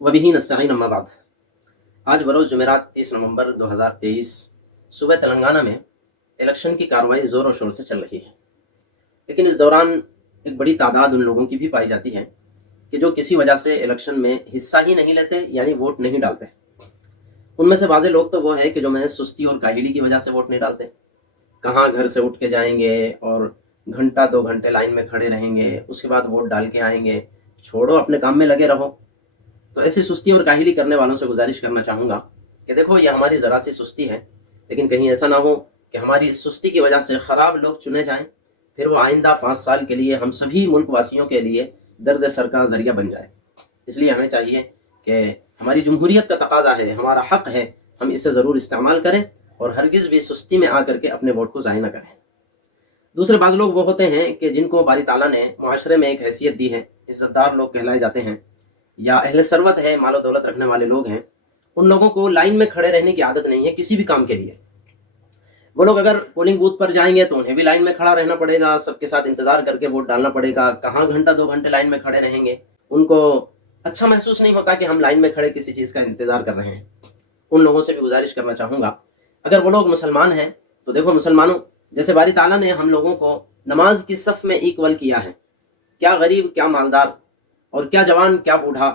वबिही नस्तईन अम्मा बाद। आज बरोज़ जुमेरात 30 नवंबर 2023 सुबह तेलंगाना में इलेक्शन की कार्रवाई ज़ोर और शोर से चल रही है, लेकिन इस दौरान एक बड़ी तादाद उन लोगों की भी पाई जाती है कि जो किसी वजह से इलेक्शन में हिस्सा ही नहीं लेते, यानी वोट नहीं डालते। उनमें से बाज़े लोग तो वो है कि जो महज सुस्ती और काहिली की वजह से वोट नहीं डालते। कहाँ घर से उठ के जाएंगे और घंटा 2 घंटे लाइन में खड़े रहेंगे, उसके बाद वोट डाल के आएंगे। छोड़ो, अपने काम में लगे रहो। तो ऐसी सुस्ती और काहिली करने वालों से गुजारिश करना चाहूँगा कि देखो, ये हमारी ज़रा सी सुस्ती है, लेकिन कहीं ऐसा ना हो कि हमारी इस सुस्ती की वजह से ख़राब लोग चुने जाएं, फिर वो आइंदा 5 साल के लिए हम सभी मुल्क वासियों के लिए दर्द सर का ज़रिया बन जाए। इसलिए हमें चाहिए कि हमारी जमहूरियत का तकाजा है, हमारा हक़ है, हम इसे ज़रूर इस्तेमाल करें और हरगिज़ भी सुस्ती में आकर के अपने वोट को ज़ाया न करें। दूसरे बाज़ लोग वो होते हैं कि जिनको बारी ताला ने मुआशरे में एक हैसियत दी है, इज़्ज़तदार लोग कहलाए जाते हैं या अहले सरवत है, मालो दौलत रखने वाले लोग हैं। उन लोगों को लाइन में खड़े रहने की आदत नहीं है किसी भी काम के लिए। वो लोग अगर पोलिंग बूथ पर जाएंगे तो उन्हें भी लाइन में खड़ा रहना पड़ेगा, सबके साथ इंतजार करके वोट डालना पड़ेगा। कहाँ घंटा 2 घंटे लाइन में खड़े रहेंगे। उनको अच्छा महसूस नहीं होता कि हम लाइन में खड़े किसी चीज़ का इंतजार कर रहे हैं। उन लोगों से भी गुजारिश करना चाहूँगा, अगर वो लोग मुसलमान हैं तो देखो मुसलमानों, जैसे बारी ताला ने हम लोगों को नमाज की सफ़ में इक्वल किया है, क्या गरीब क्या मालदार, और क्या जवान क्या बूढ़ा,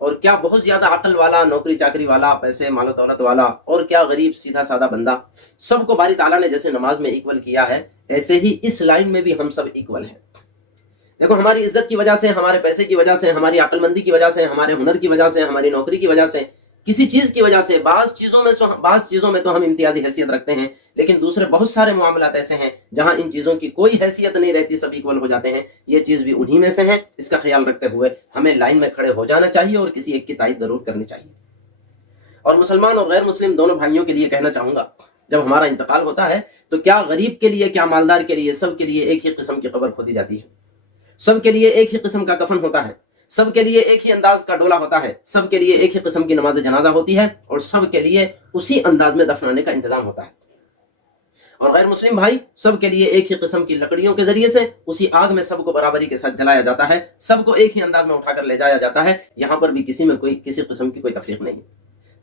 और क्या बहुत ज़्यादा अकल वाला, नौकरी चाकरी वाला, पैसे मालो दौलत वाला, और क्या गरीब सीधा सादा बंदा, सबको बारी ताला ने जैसे नमाज में इक्वल किया है, ऐसे ही इस लाइन में भी हम सब इक्वल हैं। देखो, हमारी इज्जत की वजह से, हमारे पैसे की वजह से, हमारी अक्लमंदी की वजह से, हमारे हुनर की वजह से, हमारी नौकरी की वजह से, किसी चीज़ की वजह से, बाज़ चीज़ों में तो हम इम्तियाजी हैसियत रखते हैं, लेकिन दूसरे बहुत सारे मामलात ऐसे हैं जहां इन चीज़ों की कोई हैसियत नहीं रहती, सब इक्वल हो जाते हैं। ये चीज़ भी उन्हीं में से है। इसका ख्याल रखते हुए हमें लाइन में खड़े हो जाना चाहिए और किसी एक की तायद ज़रूर करनी चाहिए। और मुसलमान और गैर मुस्लिम दोनों भाइयों के लिए कहना चाहूँगा, जब हमारा इंतकाल होता है तो क्या गरीब के लिए क्या मालदार के लिए, सब के लिए एक ही किस्म की कब्र खोदी जाती है, सबके लिए एक ही किस्म का कफन होता है, सबके लिए एक ही अंदाज का डोला होता है, सबके लिए एक ही किस्म की नमाज जनाजा होती है और सबके लिए उसी अंदाज में दफनाने का इंतजाम होता है। और गैर मुस्लिम भाई, सबके लिए एक ही किस्म की लकड़ियों के जरिए से उसी आग में सबको बराबरी के साथ जलाया जाता है, सबको एक ही अंदाज में उठाकर ले जाया जाता है। यहाँ पर भी किसी में किसी किस्म की कोई तफरीक नहीं।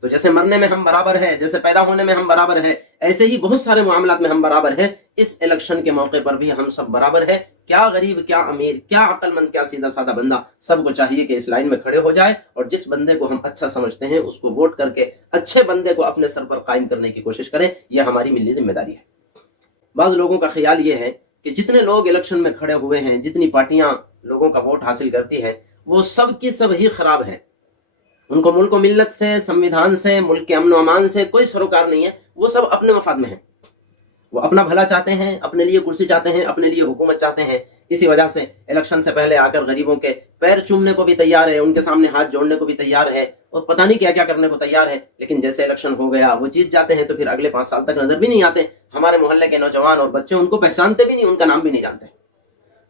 तो जैसे मरने में हम बराबर हैं, जैसे पैदा होने में हम बराबर हैं, ऐसे ही बहुत सारे मामलात में हम बराबर हैं। इस इलेक्शन के मौके पर भी हम सब बराबर हैं। क्या गरीब क्या अमीर, क्या अक्लमंद क्या सीधा साधा बंदा, सबको चाहिए कि इस लाइन में खड़े हो जाए और जिस बंदे को हम अच्छा समझते हैं उसको वोट करके अच्छे बंदे को अपने सर पर कायम करने की कोशिश करें। यह हमारी मिली जिम्मेदारी है। बाज़ लोगों का ख्याल ये है कि जितने लोग इलेक्शन में खड़े हुए हैं, जितनी पार्टियां लोगों का वोट हासिल करती है, वो सब की सब ही खराब है। उनको मुल्क व मिल्लत से, संविधान से, मुल्क के अमन व अमान से कोई सरोकार नहीं है। वो सब अपने मफाद में है। वो अपना भला चाहते हैं, अपने लिए कुर्सी चाहते हैं, अपने लिए हुकूमत चाहते हैं। इसी वजह से इलेक्शन से पहले आकर गरीबों के पैर चूमने को भी तैयार है, उनके सामने हाथ जोड़ने को भी तैयार है और पता नहीं क्या क्या करने को तैयार है। लेकिन जैसे इलेक्शन हो गया, वो जीत जाते हैं तो फिर अगले 5 साल तक नजर भी नहीं आते। हमारे मोहल्ले के नौजवान और बच्चे उनको पहचानते भी नहीं, उनका नाम भी नहीं जानते।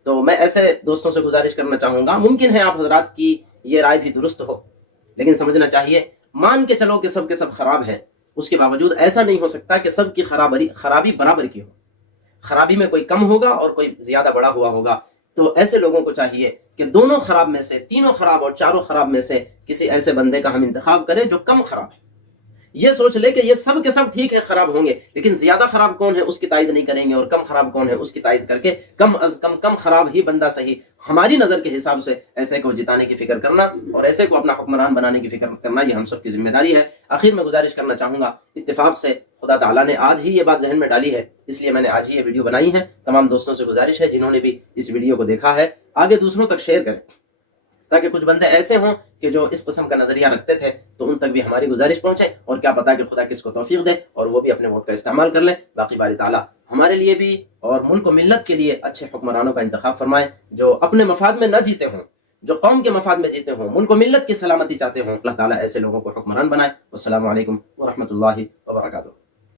तो मैं ऐसे दोस्तों से गुजारिश करना चाहूंगा, मुमकिन है आप हजरात की ये राय भी दुरुस्त हो, लेकिन समझना चाहिए, मान के चलो कि सब के सब खराब है, उसके बावजूद ऐसा नहीं हो सकता कि सबकी खराबी बराबर की हो। खराबी में कोई कम होगा और कोई ज्यादा बड़ा हुआ होगा। तो ऐसे लोगों को चाहिए कि दोनों खराब में से, तीनों खराब और चारों खराब में से किसी ऐसे बंदे का हम इंतखाब करें जो कम खराब है। ये सोच ले कि ये सब के सब ठीक है, खराब होंगे, लेकिन ज्यादा खराब कौन है उसकी तायद नहीं करेंगे और कम खराब कौन है उसकी तायद करके कम अज कम खराब ही बंदा सही, हमारी नजर के हिसाब से ऐसे को जिताने की फिक्र करना और ऐसे को अपना हुक्मरान बनाने की फिक्र करना, ये हम सब की जिम्मेदारी है। आखिर में गुजारिश करना चाहूंगा, इत्तेफाक से खुदा ताला ने आज ही ये बात जहन में डाली है, इसलिए मैंने आज ही ये वीडियो बनाई है। तमाम दोस्तों से गुजारिश है जिन्होंने भी इस वीडियो को देखा है, आगे दूसरों तक शेयर करें, ताकि कुछ बंदे ऐसे हों कि जो इस किस्म का नजरिया रखते थे तो उन तक भी हमारी गुजारिश पहुंचे और क्या पता कि खुदा किसको तौफीक दे और वो भी अपने वोट का इस्तेमाल कर ले। बाकी बारी ताला हमारे लिए भी और मुल्क व मिल्लत के लिए अच्छे हुक्मरानों का इंतखाब फरमाए, जो अपने मफाद में न जीते हों, जो कौम के मफाद में जीते हों, मुल्क व मिल्लत की सलामती चाहते हों। अल्लाह ताला ऐसे लोगों को हुक्मरान बनाए। अस्सलामु अलैकुम व रहमतुल्लाहि व बरकातुहू।